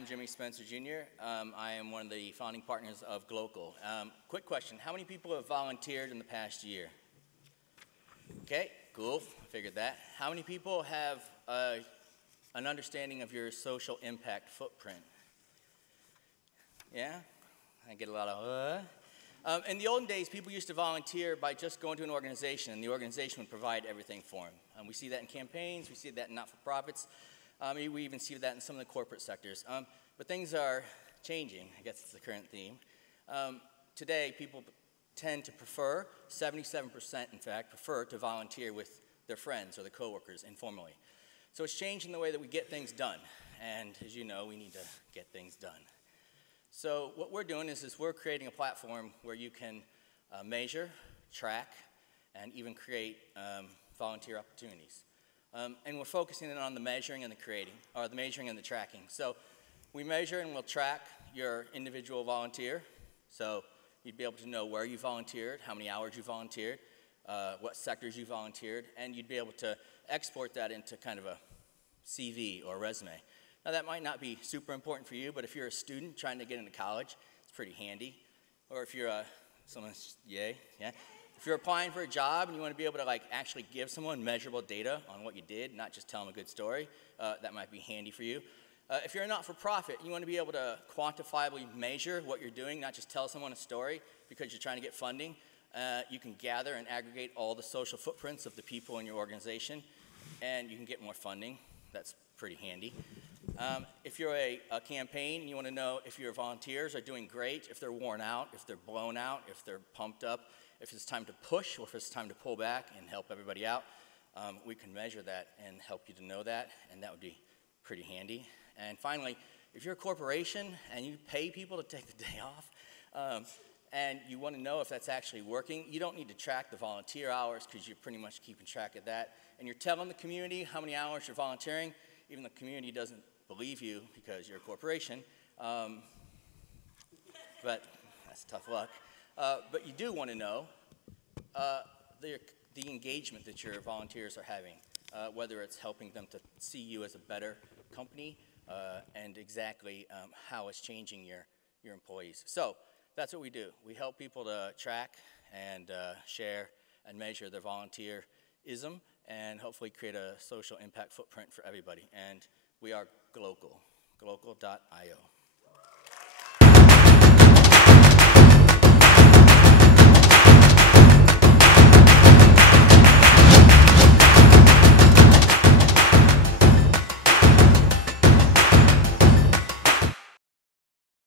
I'm Jimmy Spencer Jr. I am one of the founding partners of Glocal. Quick question, how many people have volunteered in the past year? Okay, cool, I figured that. How many people have an understanding of your social impact footprint? Yeah, I get a lot of in the olden days, people used to volunteer by just going to an organization, and the organization would provide everything for them. We see that in campaigns, we see that in not-for-profits, we even see that in some of the corporate sectors. But things are changing, I guess it's the current theme. Today, people tend to prefer, 77% in fact, prefer to volunteer with their friends or their coworkers informally. So it's changing the way that we get things done, and as you know, we need to get things done. So what we're doing is we're creating a platform where you can measure, track, and even create volunteer opportunities. And we're focusing in on the measuring and the creating, or the measuring and the tracking. So we measure and we'll track your individual volunteer. So you'd be able to know where you volunteered, how many hours you volunteered, what sectors you volunteered, and you'd be able to export that into kind of a CV or a resume. Now that might not be super important for you, but if you're a student trying to get into college, it's pretty handy. Or if you're if you're applying for a job and you want to be able to actually give someone measurable data on what you did, not just tell them a good story, that might be handy for you. If you're a not-for-profit, you want to be able to quantifiably measure what you're doing, not just tell someone a story because you're trying to get funding. You can gather and aggregate all the social footprints of the people in your organization, and you can get more funding. That's pretty handy. If you're a campaign, you want to know if your volunteers are doing great, if they're worn out, if they're blown out, if they're pumped up, if it's time to push or if it's time to pull back and help everybody out. We can measure that and help you to know that, and that would be pretty handy. And finally, if you're a corporation and you pay people to take the day off, and you want to know if that's actually working, you don't need to track the volunteer hours because you're pretty much keeping track of that. And you're telling the community how many hours you're volunteering, even the community doesn't believe you because you're a corporation. But that's tough luck. But you do want to know the engagement that your volunteers are having, whether it's helping them to see you as a better company and exactly how it's changing your employees. So that's what we do. We help people to track and share and measure their volunteerism and hopefully create a social impact footprint for everybody. And we are Glocal, glocal.io.